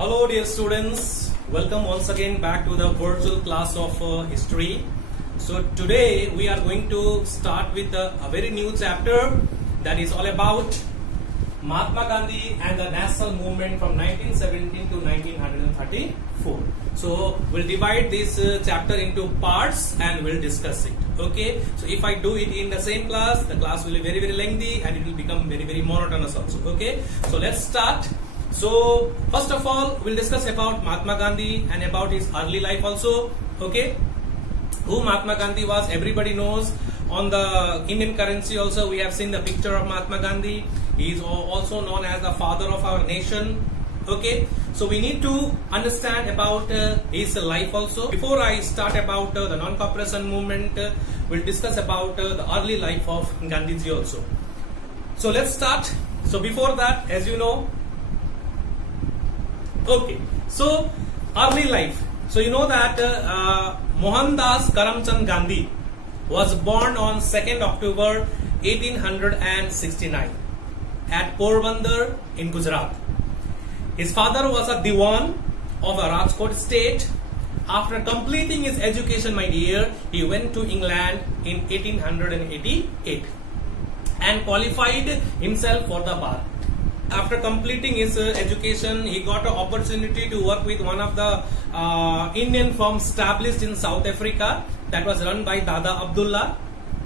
Hello dear students, welcome once again back to the virtual class of history. So today we are going to start with a very new chapter that is all about Mahatma Gandhi and the national movement from 1917 to 1934. So we'll divide this chapter into parts and we'll discuss it. Okay, so if I do it in the same class, the class will be very lengthy and it will become very monotonous also. Okay, so let's start. So first of all, we'll discuss about Mahatma Gandhi and about his early life also. Okay, who Mahatma Gandhi was, everybody knows. On the Indian currency also we have seen the picture of Mahatma Gandhi. He is also known as the father of our nation. Okay, so we need to understand about his life also. Before I start about the non-cooperation movement, we'll discuss about the early life of Gandhiji also. So let's start. So before that, as you know, okay, so early life. So you know that Mohandas Karamchand Gandhi was born on 2nd October 1869 at Porbandar in Gujarat. His father was a Diwan of a Rajkot state. After completing his education, my dear, he went to England in 1888 and qualified himself for the bar. After completing his education, he got an opportunity to work with one of the Indian firms established in South Africa that was run by Dada Abdullah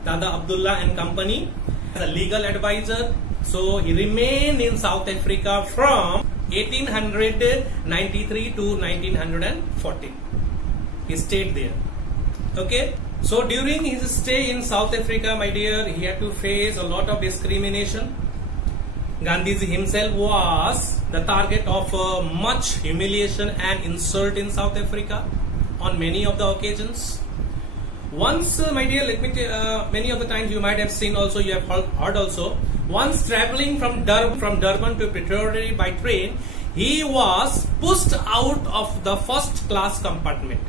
and company as a legal advisor. So he remained in South Africa from 1893 to 1914. He stayed there. Okay. So during his stay in South Africa, my dear, he had to face a lot of discrimination. Gandhiji himself was the target of much humiliation and insult in South Africa on many of the occasions. Once, my dear, let me many of the times you might have seen also, you have heard also. Once traveling from Durban to Pretoria by train, he was pushed out of the first class compartment.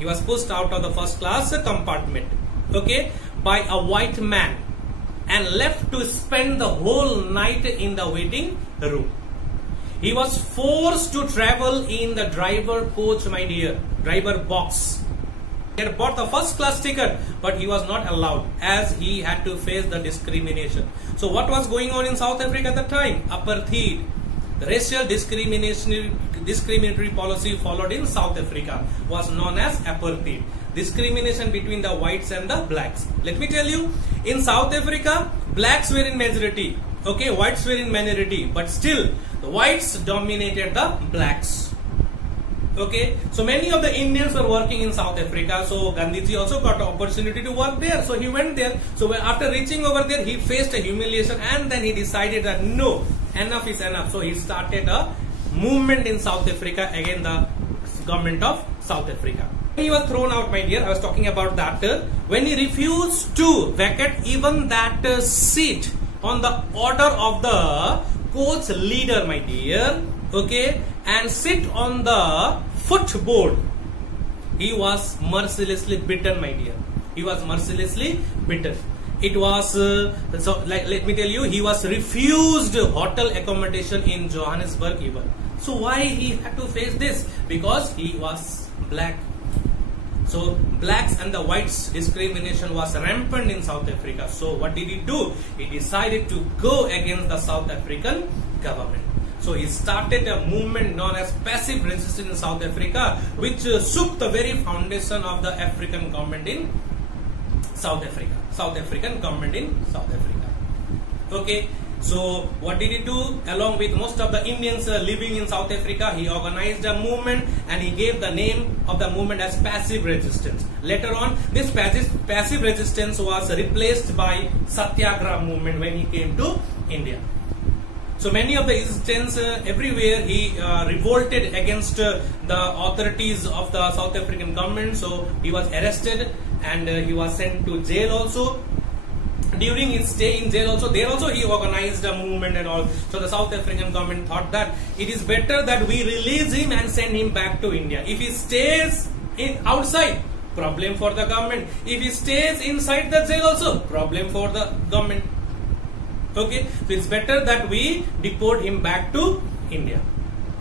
He was pushed out of the first class compartment, okay, by a white man, and left to spend the whole night in the waiting room. He was forced to travel in the driver coach, my dear, driver box. He had bought the first class ticket, but he was not allowed as he had to face the discrimination. So what was going on in South Africa at the time? Apartheid. The racial discriminatory policy followed in South Africa was known as apartheid. Discrimination between the whites and the blacks. Let me tell you, in South Africa, blacks were in majority. Okay, whites were in minority, but still the whites dominated the blacks. Okay, so many of the Indians were working in South Africa. So Gandhiji also got an opportunity to work there. So he went there. So after reaching over there, he faced a humiliation, and then he decided that no, enough is enough. So he started a movement in South Africa against the government of South Africa. When he was thrown out, my dear, I was talking about that. When he refused to vacate even that seat on the order of the coach leader, my dear, okay, and sit on the footboard, he was mercilessly beaten, my dear. He was mercilessly beaten. It was so, like, let me tell you, he was refused hotel accommodation in Johannesburg even. So why he had to face this? Because he was black. So blacks and the whites discrimination was rampant in South Africa. So what did he do? He decided to go against the South African government. So he started a movement known as passive resistance in South Africa, which shook the very foundation of the African government in South Africa. South African government in South Africa. Okay. So what did he do? Along with most of the Indians living in South Africa, he organized a movement and he gave the name of the movement as passive resistance. Later on, this passive resistance was replaced by Satyagraha movement when he came to India. So many of the resistance everywhere, he revolted against the authorities of the South African government. So he was arrested and he was sent to jail also. During his stay in jail also, there also he organized a movement and all. So the South African government thought that it is better that we release him and send him back to India. If he stays outside, problem for the government. If he stays inside the jail also, problem for the government. Okay, so it's better that we deport him back to India.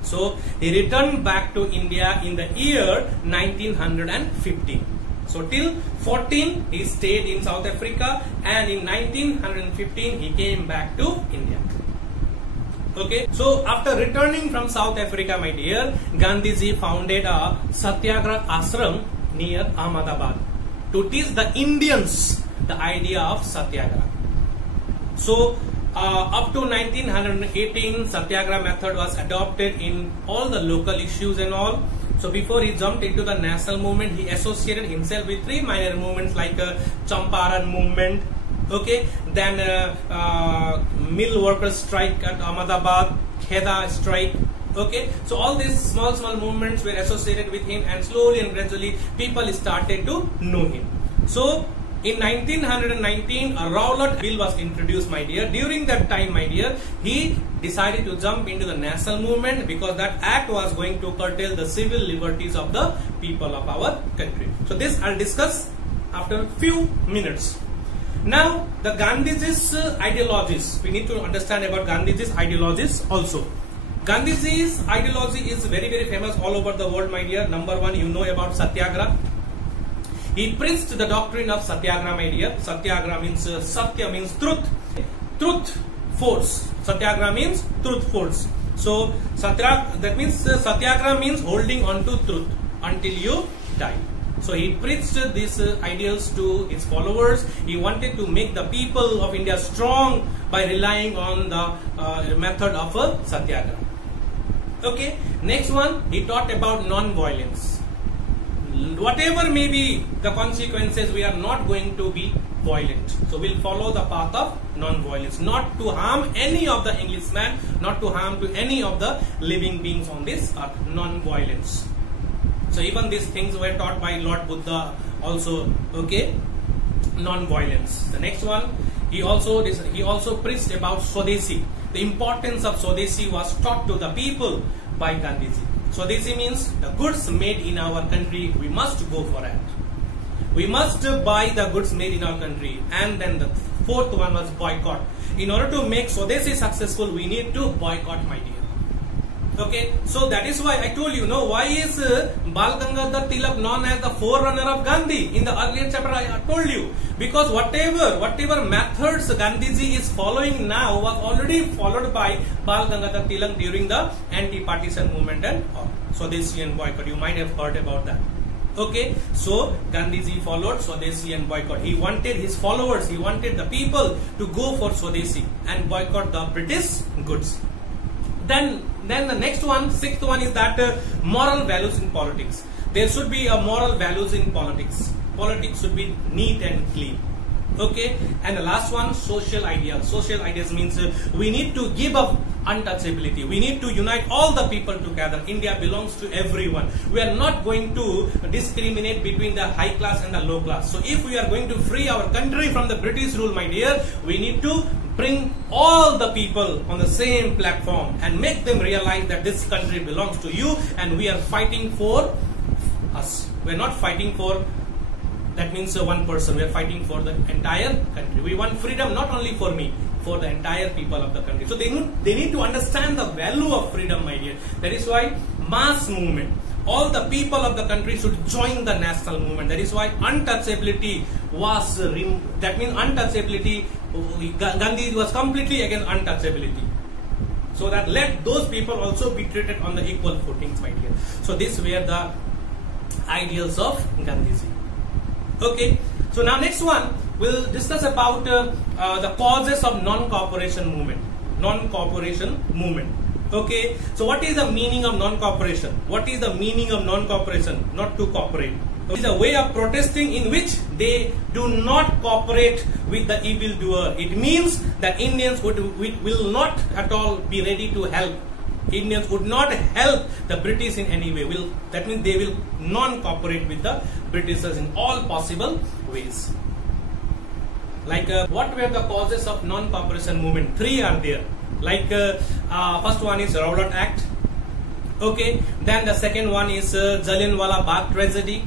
So he returned back to India in the year 1915. So till 14 he stayed in South Africa, and in 1915 he came back to India. Okay, so after returning from South Africa, my dear, Gandhiji founded a Satyagraha ashram near Ahmedabad to teach the Indians the idea of Satyagraha. So up to 1918, Satyagraha method was adopted in all the local issues and all. So before he jumped into the national movement, he associated himself with three minor movements like Champaran movement, okay, then mill workers strike at Ahmedabad, Kheda strike, okay. So all these small movements were associated with him, and slowly and gradually people started to know him. So in 1919, a Rowlatt Bill was introduced, my dear. During that time, my dear, he decided to jump into the national movement because that act was going to curtail the civil liberties of the people of our country. So this I'll discuss after a few minutes. Now, the Gandhiji's ideologies. We need to understand about Gandhiji's ideologies also. Gandhiji's ideology is very famous all over the world, my dear. Number one, you know about Satyagraha. He preached the doctrine of Satyagraha, my dear. Satyagraha means Satya means truth. Truth force. Satyagraha means truth force. So that means Satyagraha means holding on to truth until you die. So he preached these ideals to his followers. He wanted to make the people of India strong by relying on the method of Satyagraha. Okay. Next one, he taught about non-violence. Whatever may be the consequences, we are not going to be violent. So we'll follow the path of non-violence, not to harm any of the Englishman, not to harm to any of the living beings on this earth. Non-violence. So even these things were taught by Lord Buddha also. Okay, non-violence. The next one, he also preached about Swadeshi. The importance of Swadeshi was taught to the people by Gandhiji. Swadeshi means the goods made in our country, we must go for it. We must buy the goods made in our country. And then the fourth one was boycott. In order to make Swadeshi successful, we need to boycott, my dear. Okay, so that is why I told you, why is Bal Gangadhar Tilak known as the forerunner of Gandhi? In the earlier chapter I told you, because whatever methods Gandhiji is following now was already followed by Bal Gangadhar Tilak during the anti-partition movement and all. Swadeshi and boycott, you might have heard about that. Okay, so Gandhiji followed Swadeshi and boycott. He wanted his followers, he wanted the people to go for Swadeshi and boycott the British goods. Then the next one, sixth one is that moral values in politics. There should be a moral values in politics. Politics should be neat and clean. Okay, and the last one, social ideals. Social ideals means we need to give up untouchability. We need to unite all the people together. India belongs to everyone. We are not going to discriminate between the high class and the low class. So if we are going to free our country from the British rule, my dear, we need to bring all the people on the same platform and make them realize that this country belongs to you and we are fighting for us. We are not fighting for, that means one person. We are fighting for the entire country. We want freedom not only for me, for the entire people of the country. So they need to understand the value of freedom, my dear. That is why mass movement. All the people of the country should join the national movement. That is why untouchability was, that means untouchability, Gandhi was completely against untouchability. So that let those people also be treated on the equal footing, my dear. So these were the ideals of Gandhiji. Okay, so now next one, we'll discuss about the causes of non-cooperation movement. Non-cooperation movement. Okay, so what is the meaning of non-cooperation? What is the meaning of non-cooperation? Not to cooperate. It is a way of protesting in which they do not cooperate with the evildoer. It means that Indians will not at all be ready to help. Indians would not help the British in any way. That means they will non-cooperate with the Britishers in all possible ways. Like what were the causes of non-cooperation movement? Three are there. Like first one is Rowlatt Act. Okay, then the second one is Jallianwala Bagh tragedy.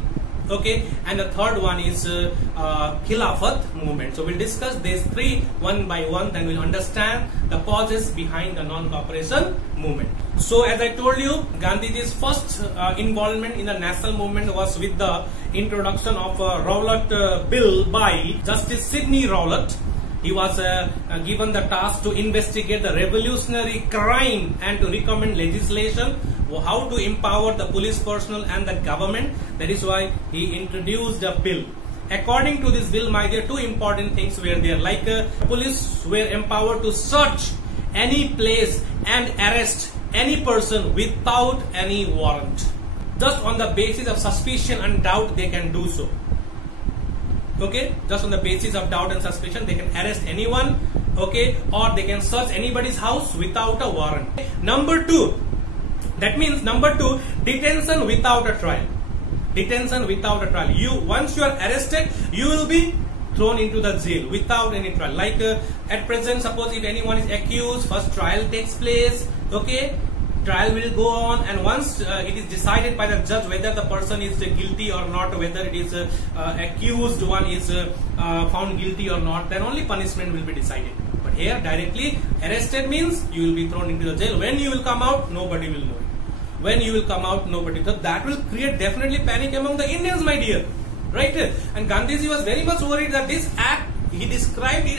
Okay, and the third one is Khilafat movement. So we'll discuss these three one by one, then we'll understand the causes behind the non-cooperation movement. So as I told you, Gandhiji's first involvement in the national movement was with the introduction of a Rowlatt bill by Justice Sidney Rowlatt. He was given the task to investigate the revolutionary crime and to recommend legislation how to empower the police personnel and the government. That is why he introduced a bill. According to this bill, my dear, two important things were there. Like police were empowered to search any place and arrest any person without any warrant. Just on the basis of suspicion and doubt, they can do so. Okay, just on the basis of doubt and suspicion, they can arrest anyone. Okay, or they can search anybody's house without a warrant. Number two, that means number two, detention without a trial. Detention without a trial. Once you are arrested, you will be thrown into the jail without any trial. Like at present, suppose if anyone is accused, first trial takes place. Okay, trial will go on, and once it is decided by the judge whether the person is guilty or not, whether it is accused one is found guilty or not, then only punishment will be decided. But here directly arrested means you will be thrown into the jail. When you will come out, nobody will know. When you will come out, nobody. So that will create definitely panic among the Indians, my dear. Right? And Gandhiji was very much worried that this act, he described it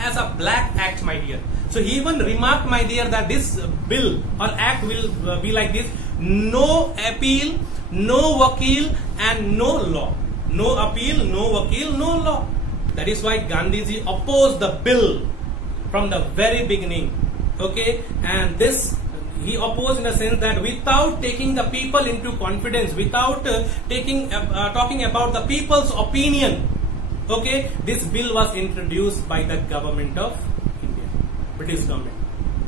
as a black act, my dear. So he even remarked, my dear, that this bill or act will be like this: no appeal, no vakil, and no law. No appeal, no vakil, no law. That is why Gandhiji opposed the bill from the very beginning. Okay, and this he opposed in the sense that without taking the people into confidence, without talking about the people's opinion. Okay, this bill was introduced by the government of India, British government.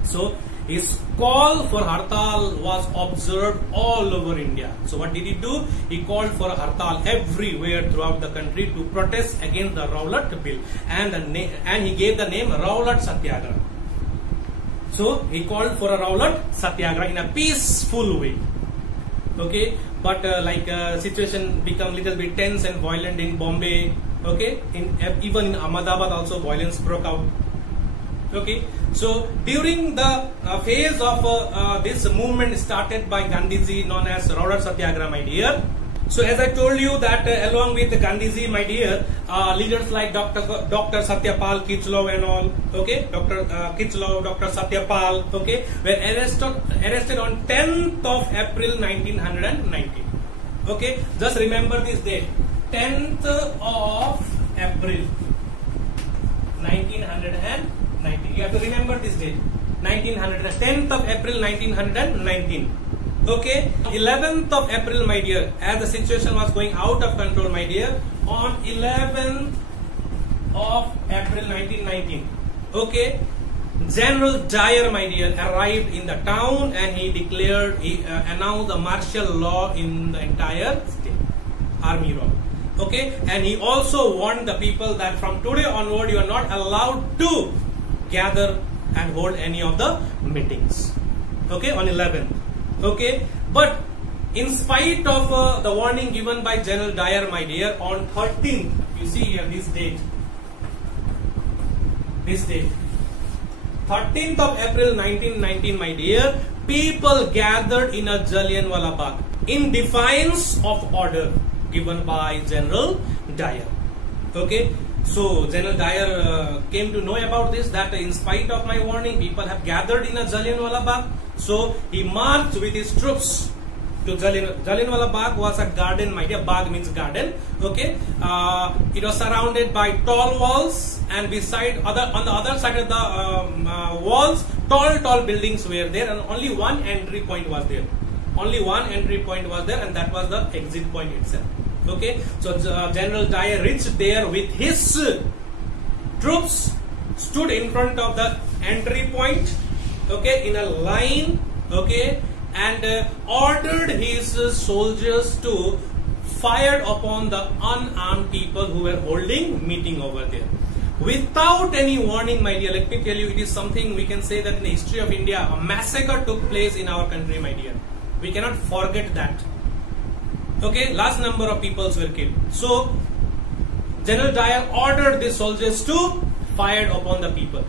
So his call for Hartal was observed all over India. So what did he do? He called for a Hartal everywhere throughout the country to protest against the Rowlatt bill, and he gave the name Rowlatt Satyagraha. So he called for a Rowlatt Satyagraha in a peaceful way. Okay, but situation become little bit tense and violent in Bombay. Okay, even in Ahmedabad also violence broke out. Okay, so during the phase of this movement started by Gandhiji, known as Rowlatt Satyagraha, my dear. So as I told you that along with Gandhiji, my dear, leaders like Dr. Satyapal Khichlau and all, okay, Dr. Khichlau, Dr. Satyapal, okay, were arrested on 10th of April 1919. Okay, just remember this date, 10th of April 1919. You have to remember this date, 10th of April 1919. Okay, 11th of April, my dear, as the situation was going out of control, my dear, on 11th of April 1919, okay, General Dyer, my dear, arrived in the town and he announced a martial law in the entire state, army law. Okay, and he also warned the people that from today onward you are not allowed to gather and hold any of the meetings. Okay, on 11th. Okay, but in spite of the warning given by General Dyer, my dear, on 13th, you see here this date, 13th of April 1919, my dear, people gathered in a Jallianwala Bagh in defiance of order given by General Dyer. Okay, so General Dyer came to know about this, that in spite of my warning, people have gathered in a Jallianwala Bagh. So he marched with his troops to Jallianwala Bagh. Was a garden, my dear. Bagh means garden. Okay, it was surrounded by tall walls, and on the other side of the walls, tall buildings were there, and only one entry point was there. Only one entry point was there, and that was the exit point itself. Okay, so General Dyer reached there with his troops, stood in front of the entry point, okay, in a line, okay, and ordered his soldiers to fire upon the unarmed people who were holding meeting over there. Without any warning, my dear, let me tell you, it is something we can say that in the history of India, a massacre took place in our country, my dear. We cannot forget that. Okay, large number of peoples were killed. So General Dyer ordered the soldiers to fire upon the people,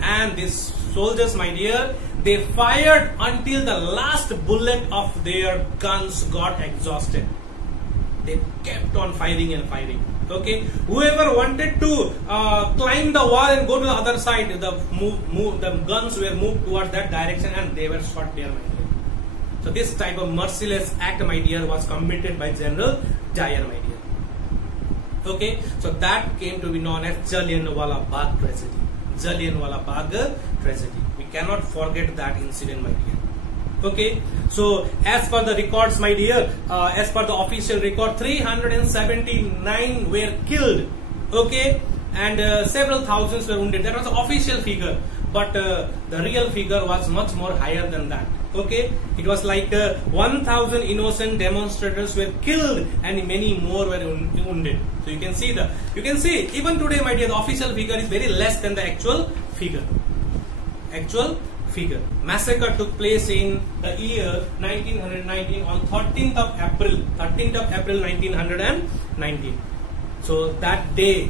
and these soldiers, my dear, they fired until the last bullet of their guns got exhausted. They kept on firing and firing. Okay, whoever wanted to climb the wall and go to the other side, the guns were moved towards that direction, and they were shot there, my dear. So this type of merciless act, my dear, was committed by General Dyer, my dear. Okay, so that came to be known as Jallianwala Bagh tragedy. Jallianwala Bagh tragedy. We cannot forget that incident, my dear. Okay, so as per the records, my dear, as per the official record, 379 were killed. Okay, and several thousands were wounded. That was the official figure, but the real figure was much more higher than that. Okay, it was like 1,000 innocent demonstrators were killed and many more were wounded. So you can see even today, my dear, the official figure is very less than the actual figure. Massacre took place in the year 1919 on 13th of April 1919. So that day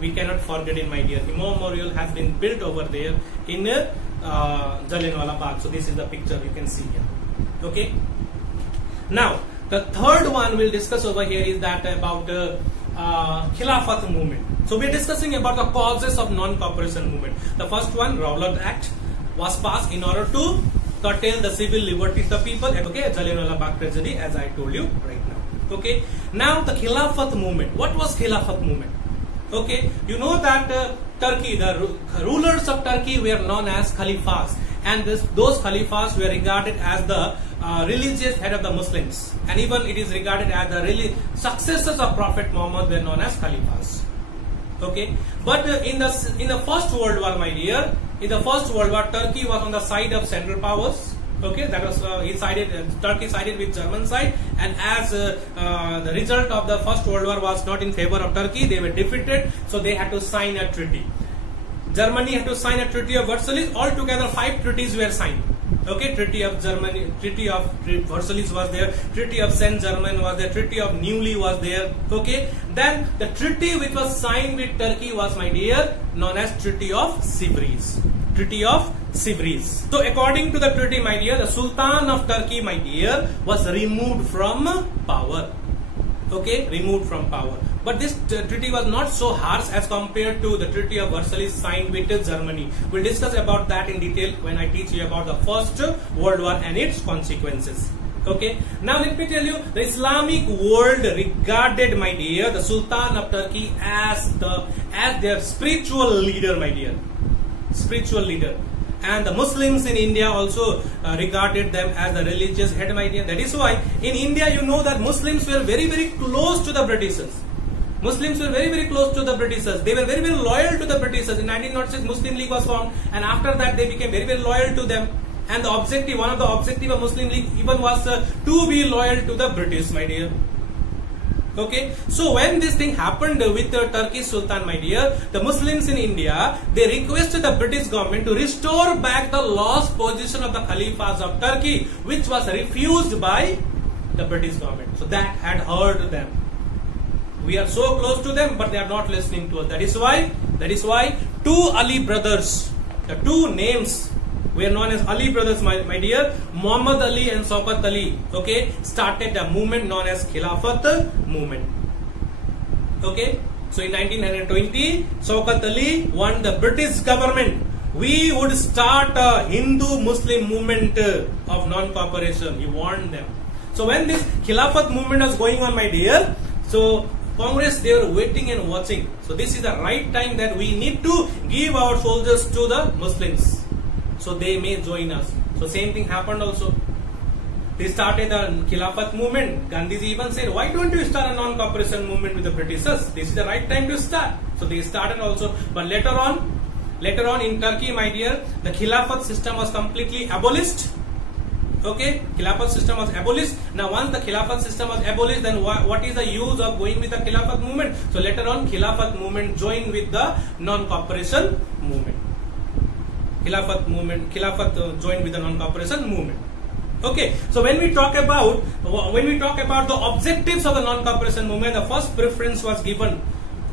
we cannot forget it, my dear. A memorial has been built over there in Jallianwala Bagh. So this is the picture you can see here. Okay. Now the third one we'll discuss over here is that about Khilafat movement. So we're discussing about the causes of non-cooperation movement. The first one, Rowlatt Act, was passed in order to curtail the civil liberties of people. Okay, Jallianwala Bagh tragedy, as I told you right now. Okay, now the Khilafat movement. What was Khilafat movement? Okay, you know that Turkey, the rulers of Turkey were known as Khalifas, and those Khalifas were regarded as the religious head of the Muslims, and even it is regarded as the successors of Prophet Muhammad were known as Khalifas. Okay, but in the First World War, my dear, in the First World War, Turkey was on the side of Central Powers. Okay, that was Turkey sided with German side, and as the result of the First World War was not in favor of Turkey, they were defeated, so they had to sign a treaty. Germany had to sign a Treaty of Versailles. Altogether 5 treaties were signed. Okay, Treaty of Germany, Treaty of Versailles was there, Treaty of Saint-Germain was there, Treaty of Neuilly was there. Okay, then the treaty which was signed with Turkey was, my dear, known as Treaty of Sivris. Treaty of Sivris. So according to the treaty, my dear, the Sultan of Turkey, my dear, was removed from power. Okay, removed from power. But this treaty was not so harsh as compared to the Treaty of Versailles signed with Germany. We'll discuss about that in detail when I teach you about the First World War and its consequences. Okay, now let me tell you, the Islamic world regarded, my dear, the Sultan of Turkey as their spiritual leader, my dear, spiritual leader. And the Muslims in India also regarded them as the religious head, my dear. That is why in India, you know that Muslims were very, very close to the Britishers. Muslims were very, very close to the Britishers. They were very, very loyal to the Britishers. In 1906, Muslim League was formed, and after that, they became very, very loyal to them. And the objective, one of the objective of Muslim League even was to be loyal to the British, my dear. Okay, so when this thing happened with the Turkish Sultan, my dear, the Muslims in India, they requested the British government to restore back the lost position of the Khalifas of Turkey, which was refused by the British government. So that had hurt them. We are so close to them, but they are not listening to us. That is why two Ali brothers, the two names were known as Ali brothers, my dear, Muhammad Ali and Shaukat Ali, okay, started a movement known as Khilafat movement. Okay, so in 1920, Shaukat Ali warned the British government, we would start a Hindu-Muslim movement of non-cooperation. He warned them. So when this Khilafat movement was going on, my dear, so Congress, they were waiting and watching. So this is the right time that we need to give our soldiers to the Muslims, so they may join us. So same thing happened also. They started a Khilafat movement. Gandhiji even said, why don't you start a non-cooperation movement with the Britishers? This is the right time to start. So they started also. But later on in Turkey, my dear, the Khilafat system was completely abolished. Okay, Khilafat system was abolished. Now once the Khilafat system was abolished, then what is the use of going with the Khilafat movement? So later on, Khilafat movement joined with the non-cooperation movement. Khilafat joined with the non-cooperation movement. Okay, so when we talk about the objectives of the non-cooperation movement, the first preference was given.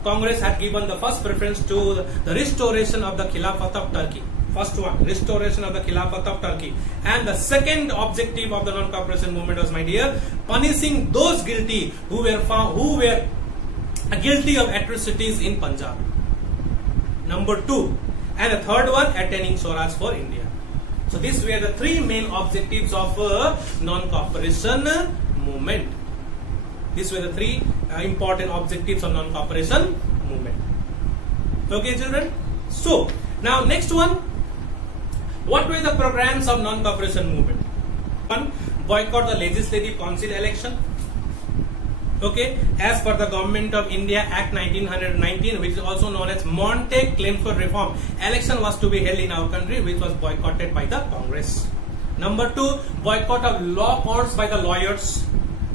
Congress had given the first preference to the restoration of the Khilafat of Turkey. First one, restoration of the Khilafat of Turkey. And the second objective of the non-cooperation movement was, my dear, punishing those guilty who were guilty of atrocities in Punjab. Number 2. And the third one, attaining Swaraj for India. So these were the three main objectives of non-cooperation movement. These were the three important objectives of non-cooperation movement. Okay, children? So, now next one. What were the programs of non-cooperation movement? 1. Boycott the Legislative Council election. Okay, as per the Government of India Act 1919, which is also known as Montague-Chelmsford Reform, election was to be held in our country, which was boycotted by the Congress. Number 2, boycott of law courts by the lawyers.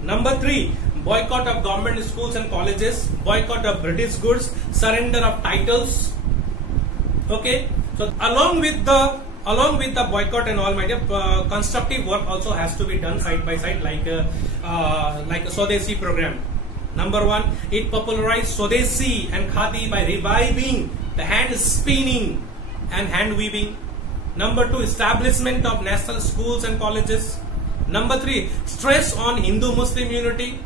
Number 3, boycott of government schools and colleges, boycott of British goods, surrender of titles. Okay, so along with the boycott and all, my dear, constructive work also has to be done side by side, like a Swadeshi program. Number 1, it popularized Swadeshi and Khadi by reviving the hand spinning and hand weaving. Number 2, establishment of national schools and colleges. Number 3, stress on Hindu-Muslim unity.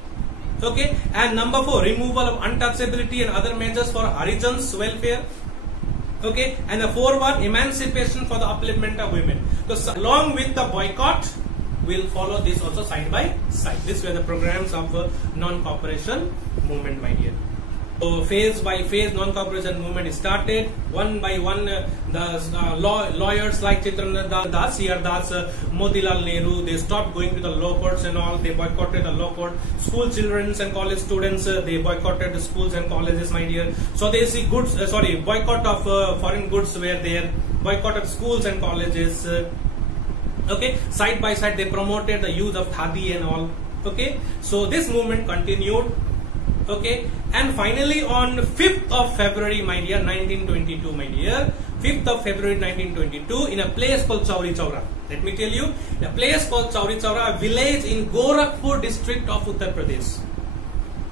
Okay, and number 4, removal of untouchability and other measures for Harijans' welfare. Okay, and the 4th one, emancipation for the upliftment of women. So along with the boycott, we'll follow this also side by side. These were the programs of non-cooperation movement, my dear. So phase by phase, non-cooperation movement started. One by one, the lawyers like Chitrendra Das, C.R. Das, Motilal Nehru, they stopped going to the law courts and all. They boycotted the law court. School children and college students, they boycotted the schools and colleges, my dear. So they see goods, boycott of foreign goods were there. Boycott of schools and colleges. Okay, side by side, they promoted the use of khadi and all. Okay, so this movement continued. Okay, and finally on 5th of February, my dear, 1922, my dear, 5th of February 1922, in a place called Chauri Chaura. Let me tell you, a place called Chauri Chaura, a village in Gorakhpur district of Uttar Pradesh.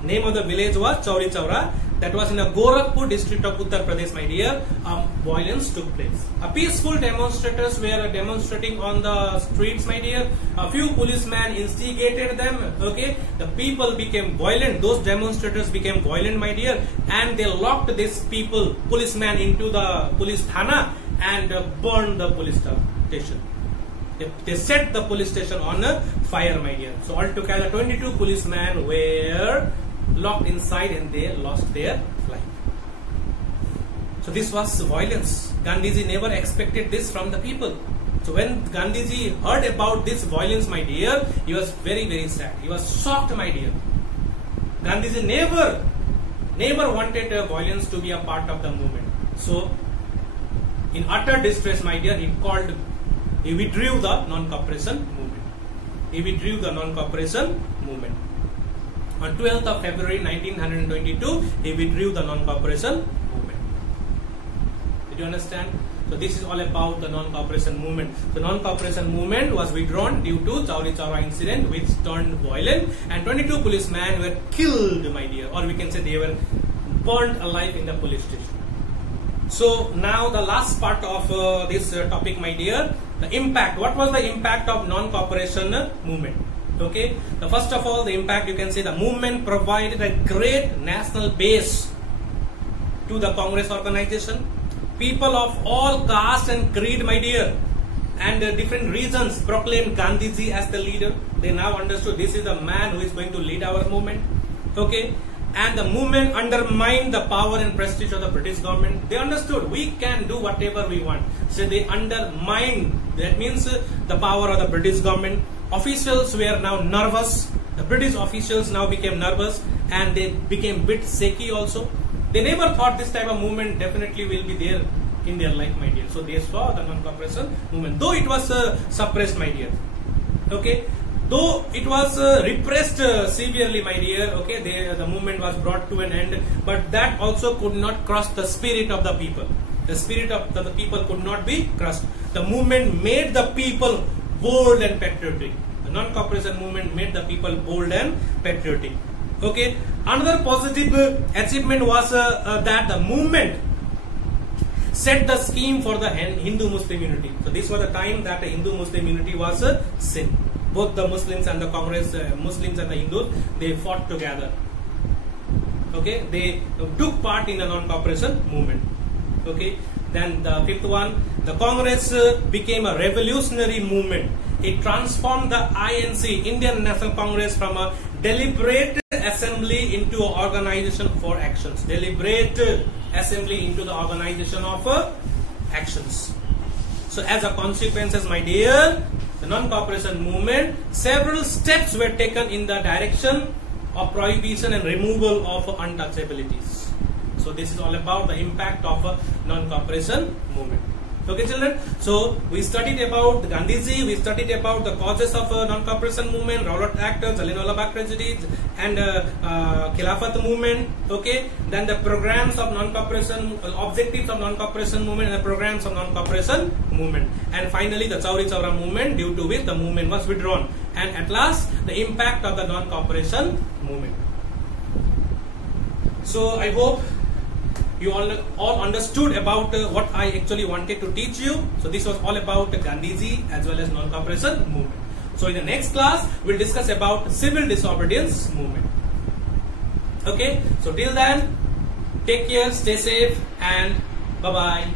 Name of the village was Chauri Chaura. That was in a Gorakhpur district of Uttar Pradesh, my dear. Violence took place. Peaceful demonstrators were demonstrating on the streets, my dear. A few policemen instigated them. Okay, the people became violent. Those demonstrators became violent, my dear, and they locked these policemen into the police thana and burned the police station. They set the police station on fire, my dear. So altogether 22 policemen were locked inside and they lost their life. So this was violence. Gandhiji never expected this from the people. So when Gandhiji heard about this violence, my dear, he was very, very sad. He was shocked, my dear. Gandhiji never wanted violence to be a part of the movement. So in utter distress, my dear, he withdrew the non-cooperation movement. He withdrew the non-cooperation movement. On 12th of February 1922, he withdrew the non-cooperation movement. Did you understand? So this is all about the non-cooperation movement. The non-cooperation movement was withdrawn due to Chauri Chaura incident, which turned violent, and 22 policemen were killed, my dear, or we can say they were burnt alive in the police station. So now the last part of this topic, my dear, the impact. What was the impact of non-cooperation movement? Okay, the first of all, the impact, you can say the movement provided a great national base to the Congress organization. People of all caste and creed, my dear, and different regions proclaimed Gandhiji as the leader. They now understood this is the man who is going to lead our movement. Okay, and the movement undermined the power and prestige of the British government. They understood we can do whatever we want. So they undermined, that means the power of the British government. Officials were now nervous. The British officials now became nervous and they became a bit shaky also. They never thought this type of movement definitely will be there in their life, my dear. So they saw the non-cooperation movement, though it was suppressed, my dear. Okay, though it was repressed severely, my dear. Okay, the movement was brought to an end, but that also could not crush the spirit of the people. The spirit of the people could not be crushed. The movement made the people bold and patriotic. The non-cooperation movement made the people bold and patriotic. Okay. Another positive achievement was that the movement set the scheme for the Hindu-Muslim unity. So this was the time that the Hindu-Muslim unity was seen. Both the Muslims and the Congress, Muslims and the Hindus, they fought together. Okay, they took part in the non-cooperation movement. Okay, then the fifth one, the Congress became a revolutionary movement. It transformed the INC, Indian National Congress, from a deliberate assembly into an organization for actions. Deliberate assembly into the organization of actions. So as a consequence, my dear, the non-cooperation movement, several steps were taken in the direction of prohibition and removal of untouchabilities. So this is all about the impact of a non-cooperation movement. Okay, children. So we studied about Gandhiji, we studied about the causes of non-cooperation movement, Rowlatt Act, Jallianwala Bagh tragedy, and Khilafat movement. Okay. Then the programs of non-cooperation, objectives of non-cooperation movement, and the programs of non-cooperation movement. And finally, the Chauri Chaura movement, due to which the movement was withdrawn. And at last, the impact of the non-cooperation movement. So I hope you all understood about what I actually wanted to teach you. So this was all about Gandhiji as well as non-cooperation movement. So in the next class, we'll discuss about civil disobedience movement. Okay. So till then, take care, stay safe, and bye-bye.